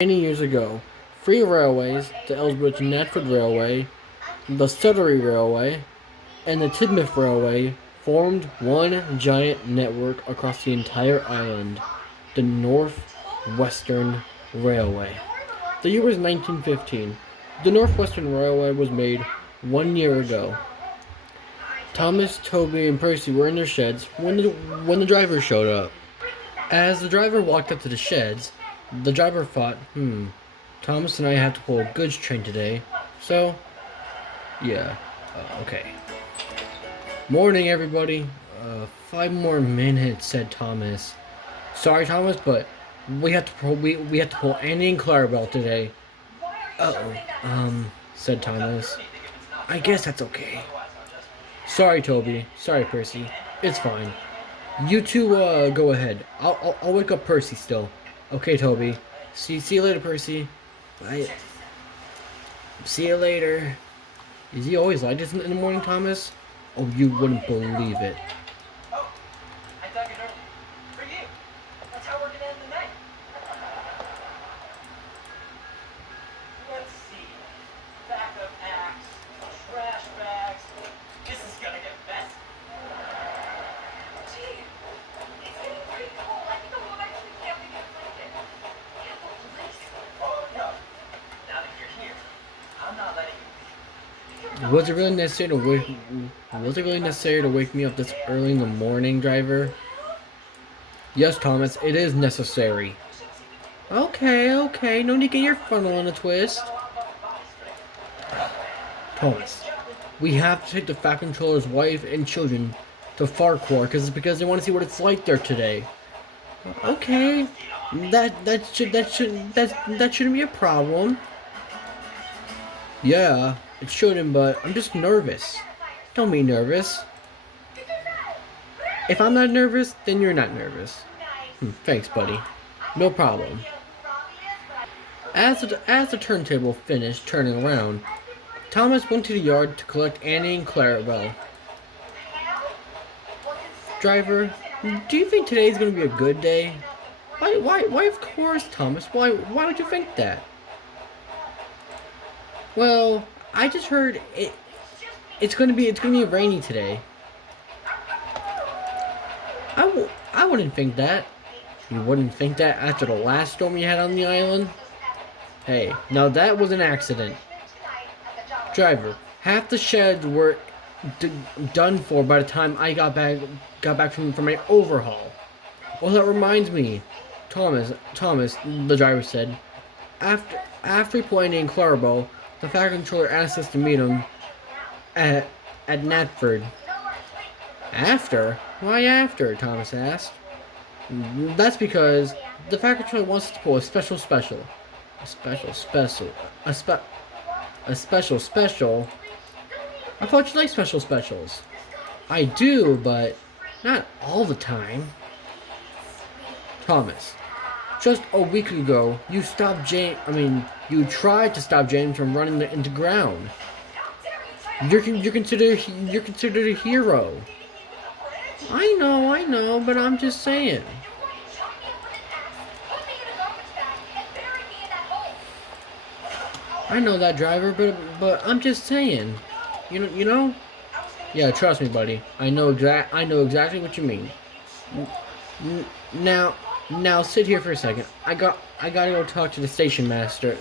Many years ago, three railways, the Elsbridge-Knapford Railway, the Sudbury Railway, and the Tidmouth Railway, formed one giant network across the entire island, the North-Western Railway. The year was 1915. The North-Western Railway was made 1 year ago. Thomas, Toby, and Percy were in their sheds when the driver showed up. As the driver walked up to the sheds, the driver thought, Thomas and I have to pull a goods train today, so, yeah, okay. Morning, everybody. 5 more minutes, said Thomas. Sorry, Thomas, but we have to pull Andy and Clarabelle today. Said Thomas. I guess that's okay. Sorry, Toby. Sorry, Percy. It's fine. You two, go ahead. I'll wake up Percy still. Okay, Toby. See you later, Percy. Bye. See you later. Is he always like this in the morning, Thomas? Oh, you wouldn't believe it. I dug it early. For you. That's how we're gonna end the night. Let's see. Backup acts, trash bags. This is gonna get messy. Gee, it's getting pretty cold. I think I'll go back to the camp and get a blanket. Yeah, the police. Oh no. Now that you're here, I'm not letting you. Was it really necessary to wake me up this early in the morning, driver? Yes, Thomas, it is necessary. Okay, no need to get your funnel in a twist. Thomas, we have to take the Fat Controller's wife and children to Farquhar because they want to see what it's like there today. Okay, that shouldn't be a problem. Yeah, it shouldn't, but I'm just nervous. Don't be nervous. If I'm not nervous, then you're not nervous. Thanks, buddy. No problem. As the turntable finished turning around, Thomas went to the yard to collect Annie and Clarabelle. Driver, do you think today's gonna be a good day? Why of course, Thomas. Why would you think that? Well, I just heard it's gonna be rainy today. I wouldn't think that. You wouldn't think that after the last storm you had on the island? Hey, now that was an accident. Driver, half the sheds were done for by the time I got back from my overhaul. Well, that reminds me, Thomas, the driver said. After pulling in Clarabelle, the Fat Controller asked us to meet him at Knapford. After? Why after? Thomas asked. That's because the Fat Controller wants us to pull a special. I thought you liked special specials. I do, but not all the time. Thomas, just a week ago, you tried to stop James from running into ground. You're considered a hero. I know, but I'm just saying. I know that, driver, but I'm just saying. You know? Yeah, trust me, buddy. I know exactly what you mean. Now sit here for a second. I gotta go talk to the station master.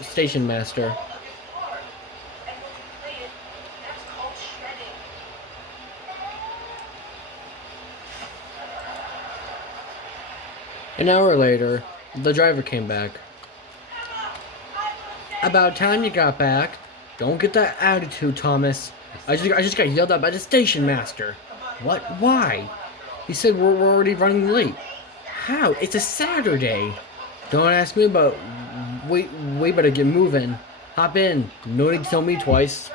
An hour later, the driver came back. About time you got back. Don't get that attitude, Thomas. I just got yelled at by the station master. What? Why? He said we're already running late. How? It's a Saturday. Don't ask me about. We better get moving. Hop in. No need to tell me twice.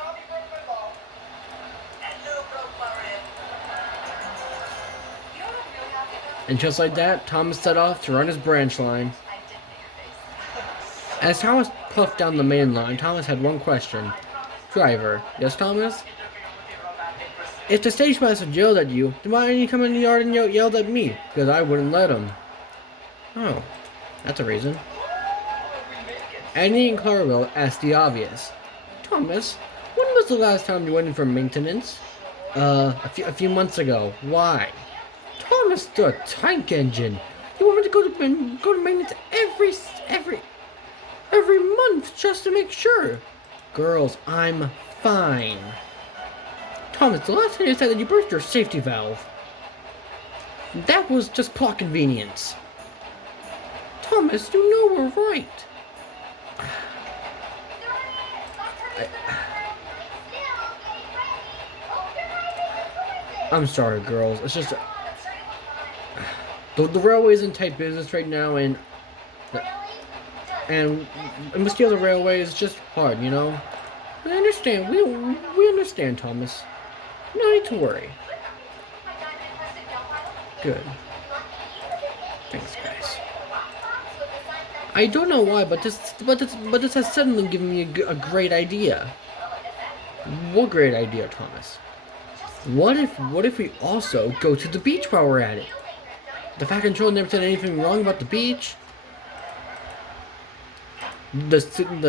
And just like that, Thomas set off to run his branch line. As Thomas puffed down the main line, Thomas had one question. Driver, yes, Thomas? If the station master yelled at you, then why didn't you come in the yard and yelled at me? Because I wouldn't let him. Oh, that's a reason. Annie and Clarabelle asked the obvious. Thomas, when was the last time you went in for maintenance? A few months ago. Why? Thomas, the tank engine. You want me to go to maintenance every month just to make sure. Girls, I'm fine. Thomas, the last time you said that you burst your safety valve. That was just plot convenience. Thomas, you know we're right. I'm sorry, girls. It's just the railway's in tight business right now, and mosquito the railway is just hard, you know. I understand. We understand, Thomas. No need to worry. Good. Thanks, guys. I don't know why, but this has suddenly given me a great idea. What great idea, Thomas? What if we also go to the beach while we're at it? The Fat Control never said anything wrong about the beach. The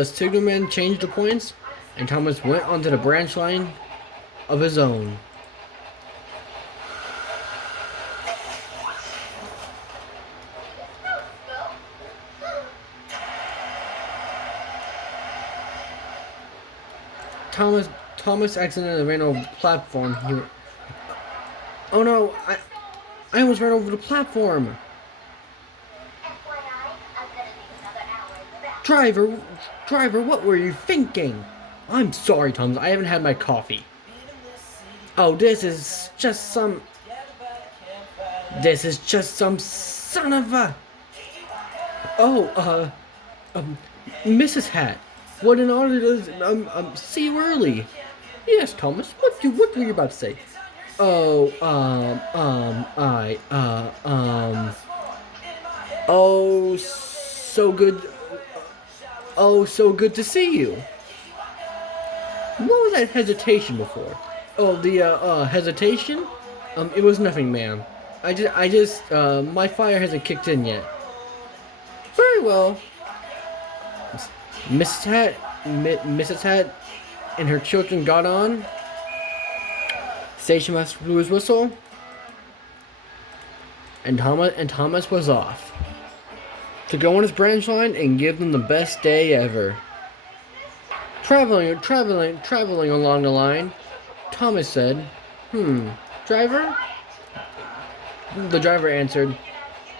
signalman changed the points, and Thomas went onto the branch line of his own. Thomas accidentally ran over the platform. Oh no! I almost ran over the platform. Driver, what were you thinking? I'm sorry, Thomas. I haven't had my coffee. Oh, this is just some son of a. Oh, Mrs. Hat. What an honor to see you early. Yes, Thomas. What were you about to say? Oh, Oh, so good. Oh, so good to see you. What was that hesitation before? Oh, the hesitation? It was nothing, ma'am. My fire hasn't kicked in yet. Very well. Mrs. Hat and her children got on. Station master blew his whistle, and Thomas was off to go on his branch line and give them the best day ever. Traveling along the line, Thomas said, driver? The driver answered,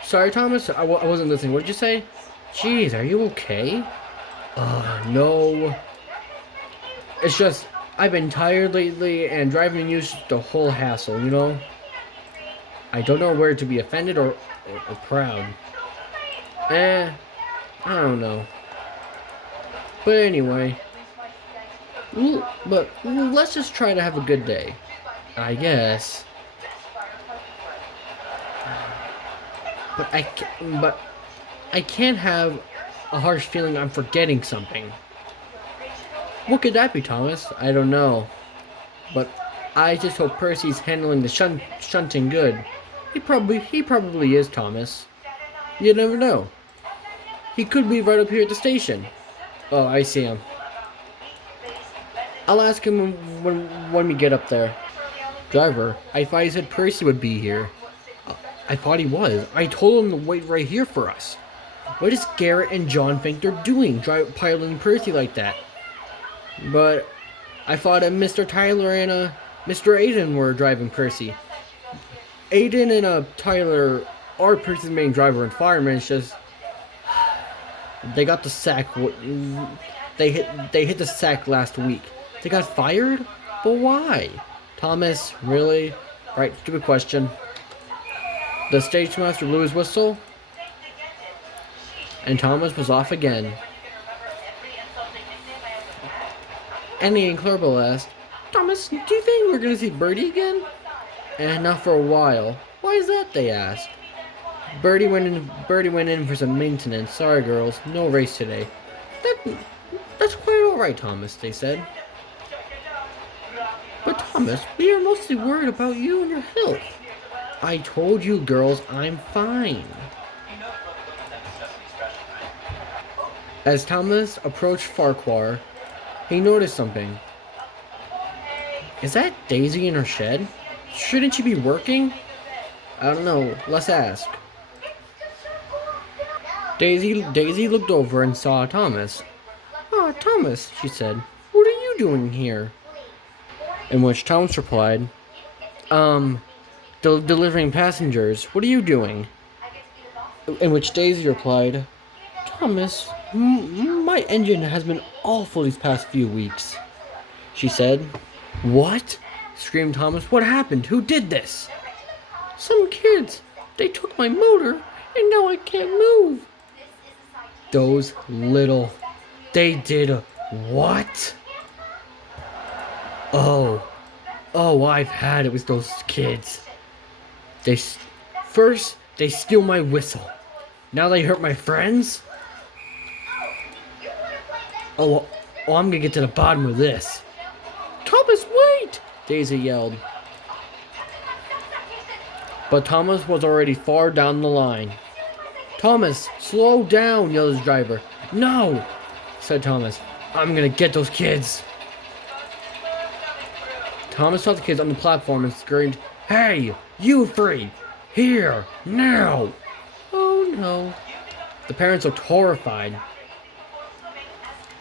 sorry, Thomas, I wasn't listening. What did you say? Jeez, are you okay? No. It's just, I've been tired lately, and driving used the whole hassle, you know? I don't know where to be offended or proud. I don't know. But anyway, let's just try to have a good day, I guess. But I can't have a harsh feeling I'm forgetting something. What could that be, Thomas? I don't know. But I just hope Percy's handling the shunting good. He probably is, Thomas. You never know. He could be right up here at the station. Oh, I see him. I'll ask him when we get up there. Driver, I thought he said Percy would be here. I thought he was. I told him to wait right here for us. What does Garrett and John think they're doing, piloting Percy like that? But I thought that Mr. Tyler and Mr. Aiden were driving Percy. Aiden and Tyler are Percy's main driver and fireman. It's just they got the sack. They hit the sack last week. They got fired? But why? Thomas, really? Right, stupid question. The stage master blew his whistle, and Thomas was off again. Annie and Clarabelle asked, Thomas, do you think we're gonna see Birdie again? And not for a while. Why is that? They asked. Birdie went in for some maintenance. Sorry, girls, no race today. That's quite all right, Thomas. They said. But Thomas, we are mostly worried about you and your health. I told you, girls, I'm fine. As Thomas approached Farquhar, he noticed something. Is that Daisy in her shed? Shouldn't she be working? I don't know. Let's ask. Daisy looked over and saw Thomas. "Ah, Thomas," she said. "What are you doing here?" In which Thomas replied, delivering passengers. What are you doing?" In which Daisy replied, "Thomas, my engine has been awful these past few weeks," she said. "What?" screamed Thomas. "What happened? Who did this?" "Some kids. They took my motor, and now I can't move." Those little... They did what? Oh, I've had it with those kids. First, they steal my whistle. Now they hurt my friends? Oh, I'm gonna get to the bottom of this. "Thomas, wait!" Daisy yelled. But Thomas was already far down the line. "Thomas, slow down," yelled his driver. "No," said Thomas. "I'm gonna get those kids." Thomas saw the kids on the platform and screamed, "Hey, you three! Here, now!" Oh no. The parents looked horrified.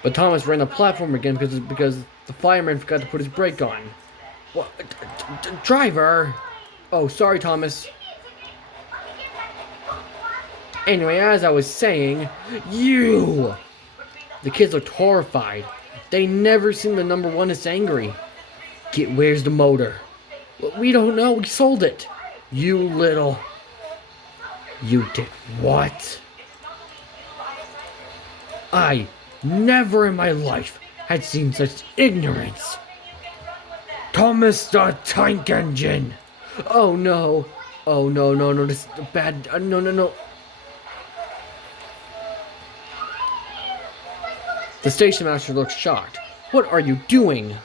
But Thomas ran the platform again because the fireman forgot to put his brake on. "What? Driver!" "Oh, sorry, Thomas." Anyway, as I was saying, you! The kids looked horrified. They never seen the number one this angry. Where's the motor?" "We don't know. We sold it." "You little..." "You did what?" I never in my life had seen such ignorance. "Thomas the Tank Engine!" Oh no. Oh no, this is bad. No. The station master looked shocked. "What are you doing?"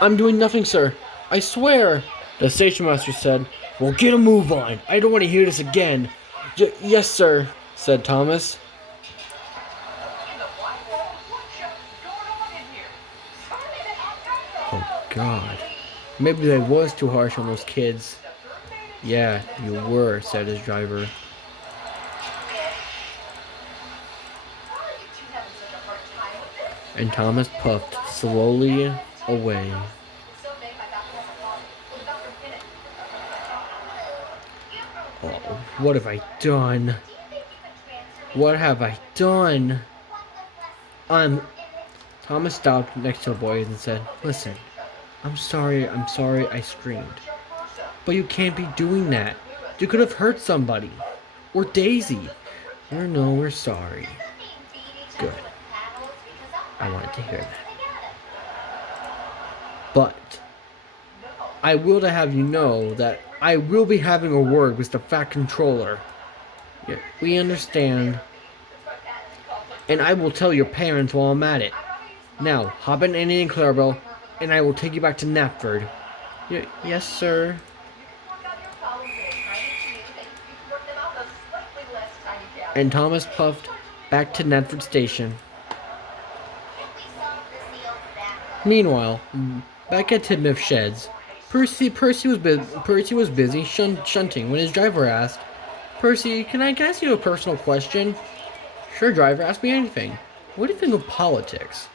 "I'm doing nothing, sir. I swear." The station master said, "Well, get a move on. I don't want to hear this again." Yes, sir," said Thomas. Oh, God. Maybe I was too harsh on those kids. "Yeah, you were," said his driver. And Thomas puffed slowly away. Oh, what have I done? What have I done? Thomas stopped next to the boys and said, "Listen, I'm sorry I screamed. But you can't be doing that. You could have hurt somebody. Or Daisy." "No, we're sorry." "Good. I wanted to hear that. But I will to have you know that I will be having a word with the Fat Controller. Yeah, we understand. And I will tell your parents while I'm at it. Now, hop in Annie and Clarabelle, and I will take you back to Knapford." Yes, sir." And Thomas puffed back to Knapford Station. Meanwhile, back at Tidmouth Sheds, Percy was busy shunting when his driver asked, "Percy, can I ask you a personal question?" "Sure, driver, ask me anything." "What do you think of politics?"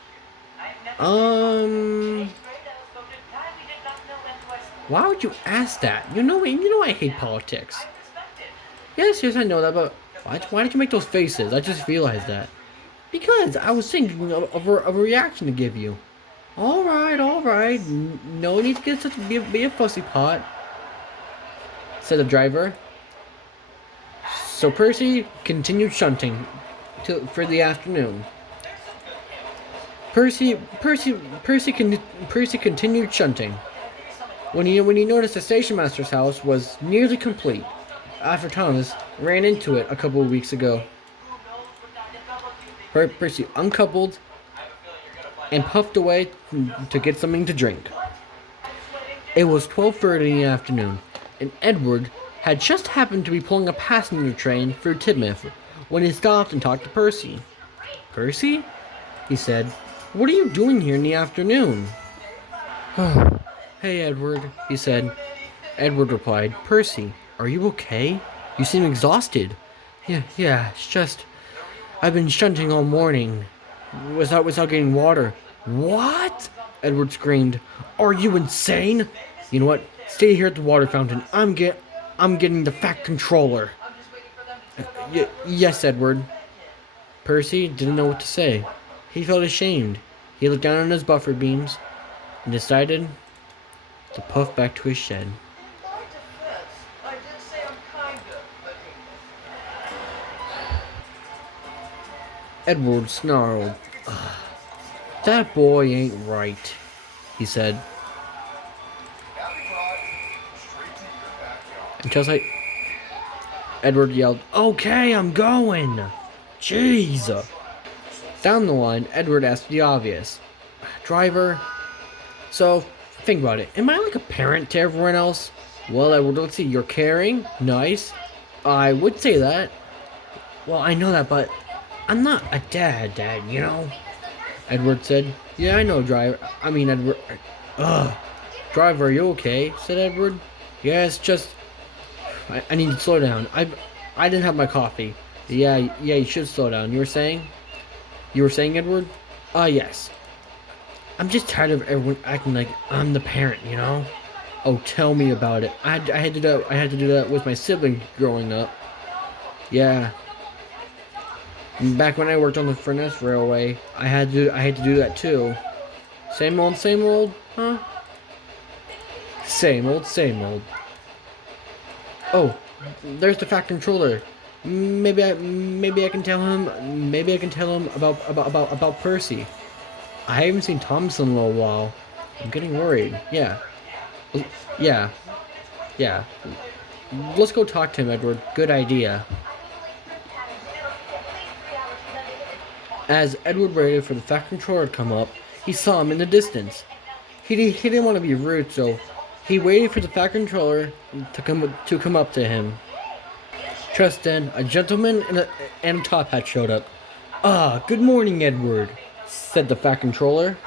Why would you ask that? You know I hate politics." Yes, I know that, but why did you make those faces? I just realized that. "Because I was thinking of a reaction to give you." All right. No need to be a fussy pot," said the driver. So Percy continued shunting for the afternoon. Percy continued shunting when he noticed the station master's house was nearly complete after Thomas ran into it a couple of weeks ago. Percy uncoupled and puffed away to get something to drink. It was 12:30 in the afternoon, and Edward had just happened to be pulling a passenger train through Tidmouth when he stopped and talked to Percy. Percy? He said. What are you doing here in the afternoon? Hey, Edward, he said. Edward replied, Percy, are you okay? You seem exhausted. Yeah, it's just... I've been shunting all morning. Without getting water. What? Edward screamed. Are you insane? You know what? Stay here at the water fountain. I'm getting the fact controller. Yes, Edward. Percy didn't know what to say. He felt ashamed. He looked down on his buffer beams and decided to puff back to his shed. In my defense, I did say I'm kind of anemic. Edward snarled. That boy ain't right, he said. Until Edward yelled, Okay, I'm going! Jeez! Down the line, Edward asked the obvious. Driver? So, think about it. Am I like a parent to everyone else? Well, Edward, let's see. You're caring? Nice. I would say that. Well, I know that, but I'm not a dad, you know? Edward said. Yeah, I know, driver. Edward. Driver, are you okay? Said Edward. Yeah, it's just... I need to slow down. I didn't have my coffee. Yeah, you should slow down. You were saying? You were saying, Edward? Yes. I'm just tired of everyone acting like I'm the parent, you know? Oh, tell me about it. I had to do that with my siblings growing up. Yeah. Back when I worked on the Furnace Railway, I had to do that too. Same old, huh? Same old. Oh, there's the fact controller. Maybe I can tell him. Maybe I can tell him about Percy. I haven't seen Thomas in a little while. I'm getting worried. Yeah. Let's go talk to him, Edward. Good idea. As Edward waited for the fact controller to come up, he saw him in the distance. He didn't want to be rude, so he waited for the fact controller to come up to him. Just then, a gentleman and a top hat showed up. Good morning, Edward, said the fact controller.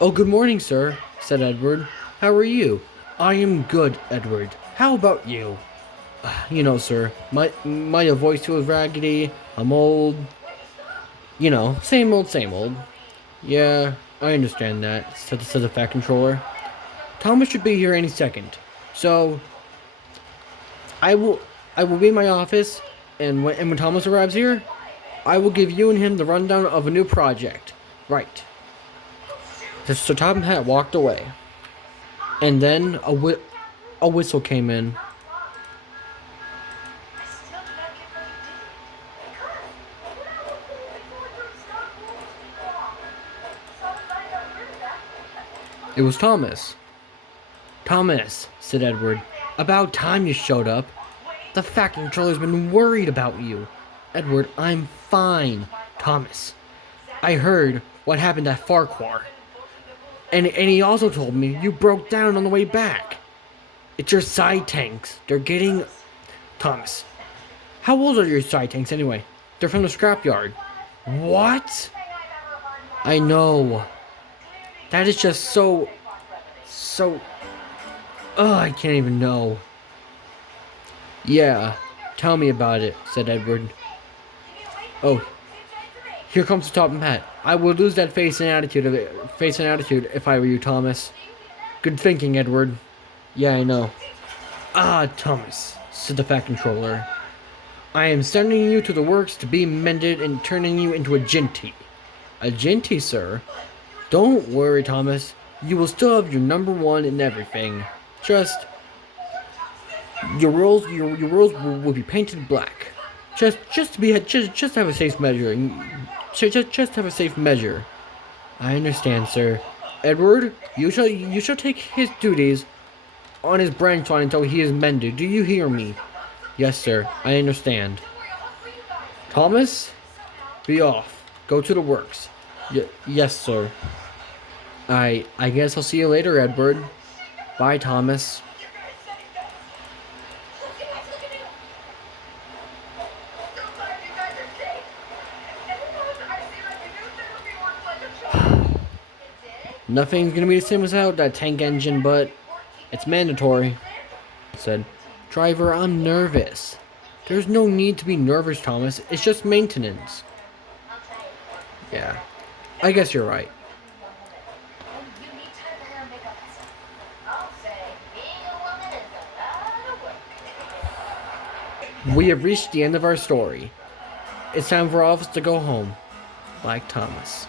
Oh, good morning, sir, said Edward. How are you? I am good, Edward. How about you? You know, sir, my voice too raggedy. I'm old. You know, same old. Yeah, I understand that, said the fact controller. Thomas should be here any second. So, I will be in my office, and when Thomas arrives here, I will give you and him the rundown of a new project. Right. So Top Hat walked away. And then a whistle came in. It was Thomas. Thomas, said Edward. About time you showed up. The fact controller's been worried about you. Edward, I'm fine. Thomas, I heard what happened at Farquhar. And he also told me you broke down on the way back. It's your side tanks. They're getting... Thomas, how old are your side tanks anyway? They're from the scrapyard. What? I know. That is just so... I can't even know. Yeah, tell me about it, said Edward. Oh, here comes the top hat. I would lose that face and attitude if I were you, Thomas. Good thinking, Edward. Yeah, I know. Thomas, said the fact controller. I am sending you to the works to be mended and turning you into a ginty. A ginty, sir? Don't worry, Thomas. You will still have your number one in everything. Just... Your rolls will be painted black. Just to have a safe measure. Just have a safe measure. I understand, sir. Edward, you shall take his duties on his branch line until he is mended. Do you hear me? Yes, sir. I understand. Thomas, be off. Go to the works. Yes, sir. I guess I'll see you later, Edward. Bye, Thomas. Nothing's gonna be the same without that tank engine, but it's mandatory. I said, driver, I'm nervous. There's no need to be nervous, Thomas. It's just maintenance. Yeah, I guess you're right. And you need time for hair and makeup and stuff. I'll say being a woman is a lot of work. We have reached the end of our story. It's time for all of us to go home, like Thomas.